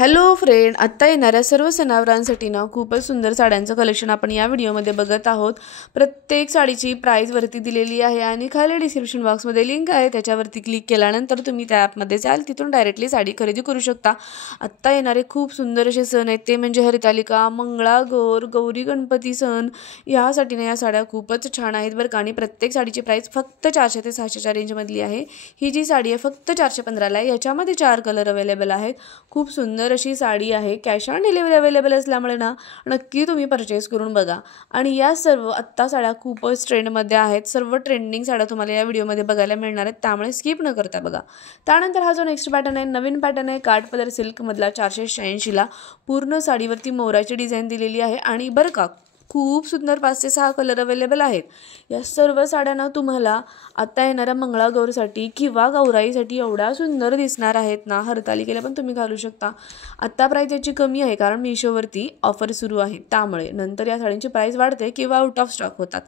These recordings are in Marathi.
हॅलो फ्रेंड, आत्ता येणाऱ्या सर्व सणावारांसाठी ना खूपच सुंदर साड्यांचं कलेक्शन आपण या व्हिडिओमध्ये बघत आहोत। प्रत्येक साडीची प्राइस वरती दिलेली आहे आणि खाली डिस्क्रिप्शन बॉक्समध्ये लिंक आहे, त्याच्यावरती क्लिक केल्यानंतर तुम्ही त्या ॲपमध्ये जाल, तिथून डायरेक्टली साडी खरेदी करू शकता। आत्ता येणारे खूप सुंदर असे सण आहेत, ते म्हणजे हरतालिका, मंगळागौर, गौरी गणपती सण। यासाठी ना या साड्या खूपच छान आहेत बरं का। आणि प्रत्येक साडीची प्राइस फक्त 400 ते 600च्या रेंजमधली आहे। ही जी साडी आहे फक्त 415ला आहे। याच्यामध्ये 4 कलर अवेलेबल आहेत। खूप सुंदर अशी साडी आहे। कॅश ऑन डिलिव्हरी अवेलेबल असल्यामुळे ना नक्की तुम्ही परचेस करून बघा। आणि या सर्व आत्ता साड्या खूपच ट्रेंडमध्ये आहेत। सर्व ट्रेंडिंग साड्या तुम्हाला या व्हिडिओमध्ये बघायला मिळणार आहेत, त्यामुळे स्किप न करता बघा। त्यानंतर हा जो नेक्स्ट पॅटर्न आहे, नवीन पॅटर्न आहे, काठपदर सिल्क मधला 486ला पूर्ण साडीवरती मोराची डिझाइन दिलेली आहे। आणि बरं का खूप सुंदर 5 ते 6 कलर अवेलेबल आहेत। या सर्व साड्यांना तुम्हाला आता येणाऱ्या मंगळागौरसाठी किंवा गौराईसाठी एवढ्या सुंदर दिसणार आहेत ना, हरतालिकेला पण तुम्ही घालू शकता। आता प्राइस याची कमी आहे, कारण मीशोवरती ऑफर सुरू आहे, त्यामुळे नंतर या साड्यांची प्राइस वाढते किंवा आउट ऑफ स्टॉक होतात।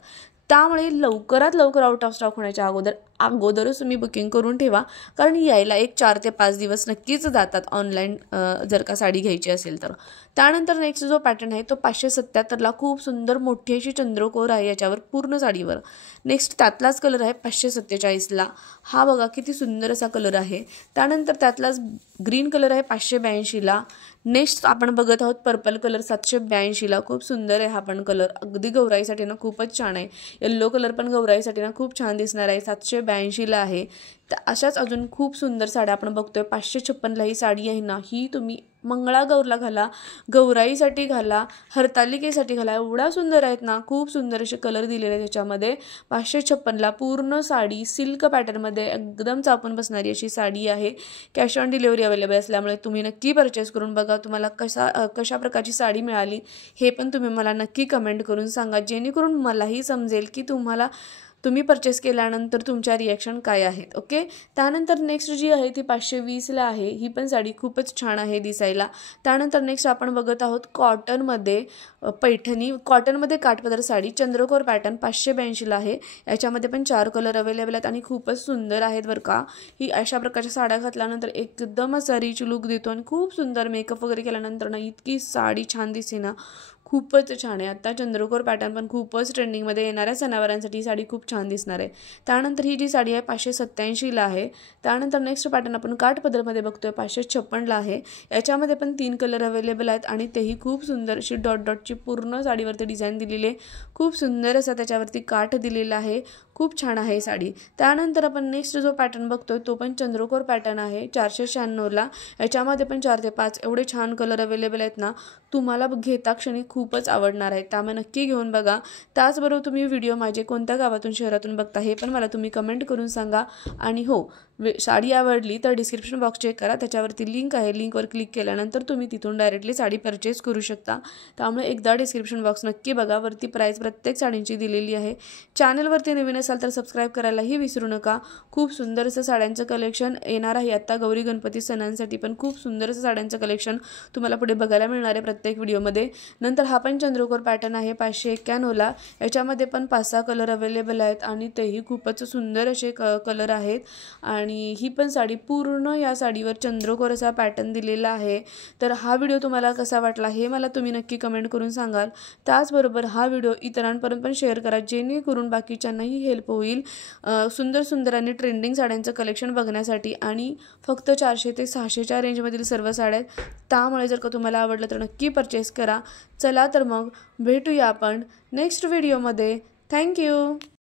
त्यामुळे लवकरात लवकर आउट ऑफ स्टॉक होण्याच्या अगोदरच तुम्ही बुकिंग करून ठेवा, कारण यायला 4 ते 5 दिवस नक्कीच जातात ऑनलाईन जर का साडी घ्यायची असेल तर। त्यानंतर नेक्स्ट जो पॅटर्न आहे तो 577ला खूप सुंदर मोठी अशी चंद्रकोर आहे याच्यावर पूर्ण साडीवर। नेक्स्ट त्यातलाच कलर आहे 547ला, हा बघा किती सुंदर असा कलर आहे। त्यानंतर त्यातलाच ग्रीन कलर आहे 582ला। नेक्स्ट आपण बघत आहोत पर्पल कलर 782ला, खूप सुंदर आहे हा पण कलर, अगदी गौराईसाठी ना खूपच छान आहे। येल्लो कलर पण गौराईसाठी ना खूप छान दिसणार आहे, 782ला आहे। तर अशाच अजून खूप सुंदर साड्या आपण बघतोय। 556ला ही साडी आहे ना, ही तुम्ही मंगळागौरला घाला, गौराईसाठी घाला, हरतालिकेसाठी घाला, एवढा सुंदर आहेत ना। खूप सुंदर असे कलर दिलेले आहेत त्याच्यामध्ये। 556ला पूर्ण साडी सिल्क पॅटर्नमध्ये एकदम चापून बसणारी अशी साडी आहे। कॅश ऑन डिलिव्हरी अवेलेबल असल्यामुळे तुम्ही नक्की परचेस करून बघा। तुम्हाला कशा प्रकारची साडी मिळाली हे पण तुम्ही मला नक्की कमेंट करून सांगा, जेणेकरून मलाही समजेल की तुम्ही परचेस केल्यानंतर तुमच्या रिॲक्शन काय आहेत। ओके, त्यानंतर नेक्स्ट जी आहे ती 520ला आहे। ही पण साडी खूपच छान आहे दिसायला। त्यानंतर नेक्स्ट आपण बघत आहोत कॉटनमध्ये पैठणी, कॉटनमध्ये काठपदर साडी, चंद्रकोर पॅटर्न 582ला आहे। याच्यामध्ये पण 4 कलर अवेलेबल आहेत आणि खूपच सुंदर आहेत बरं का। ही अशा प्रकारच्या साड्या घातल्यानंतर एकदम असा रिच लुक देतो आणि खूप सुंदर मेकअप वगैरे केल्यानंतर ना इतकी साडी छान दिसते ना, खूपच छान आहे। आता चंद्रकोर पॅटर्न पण खूपच ट्रेंडिंगमध्ये, येणाऱ्या सणावारांसाठी ही साडी खूप छान दिसणार आहे। त्यानंतर ही जी साडी आहे 587ला आहे। त्यानंतर नेक्स्ट पॅटर्न आपण काठपदरमध्ये बघतोय 556ला आहे। याच्यामध्ये पण 3 कलर अवेलेबल आहेत आणि तेही खूप सुंदर अशी डॉट डॉटची पूर्ण साडीवरती डिझाईन दिलेली आहे। खूप सुंदर असा त्याच्यावरती काठ दिलेला आहे, खूप छान आहे साडी। त्यानंतर आपण नेक्स्ट जो पॅटर्न बघतोय तो पण चंद्रकोर पॅटर्न आहे 496ला। याच्यामध्ये पण 4 ते 5 एवढे छान कलर अवेलेबल आहेत ना, तुम्हाला घेता क्षणी खूपच आवडणार आहे, त्यामुळे नक्की घेऊन बघा। त्याचबरोबर तुम्ही व्हिडिओ माझे कोणत्या गावातून शहरातून बघता हे पण मला तुम्ही कमेंट करून सांगा। आणि हो, साडी आवडली तर डिस्क्रिप्शन बॉक्स चेक करा, त्याच्यावरती लिंक आहे, लिंकवर क्लिक केल्यानंतर तुम्ही तिथून डायरेक्टली साडी परचेस करू शकता। त्यामुळे एकदा डिस्क्रिप्शन बॉक्स नक्की बघा, वरती प्राइस प्रत्येक साडींची दिलेली आहे। चॅनलवरती नवीन असाल तर सबस्क्राईब करायलाही विसरू नका। खूप सुंदर असं साड्यांचं कलेक्शन येणार आहे। आता गौरी गणपती सणांसाठी पण खूप सुंदर असं साड्यांचं कलेक्शन तुम्हाला पुढे बघायला मिळणार आहे प्रत्येक व्हिडिओमध्ये। नंतर हा पण चंद्रकोर पॅटर्न आहे 591ला। याच्यामध्ये पण 5-6 कलर अवेलेबल आहेत आणि तेही खूपच सुंदर असे कलर आहेत। आणि ही पण साडी पूर्ण या साडीवर चंद्रकोर असा पॅटर्न दिलेला आहे। तर हा व्हिडिओ तुम्हाला कसा वाटला हे मला तुम्ही नक्की कमेंट करून सांगाल। त्याचबरोबर हा व्हिडिओ इतरांपर्यंत पण शेअर करा, जेणेकरून बाकीच्यांनाही हेल्प होईल सुंदर सुंदर आणि ट्रेंडिंग साड्यांचं कलेक्शन बघण्यासाठी। आणि फक्त 400 ते 600च्या रेंजमधील सर्व साड्या आहेत, त्यामुळे जर का तुम्हाला आवडलं तर नक्की परचेस करा। चला तर मग भेटूया आपण नेक्स्ट व्हिडिओमध्ये। थँक्यू।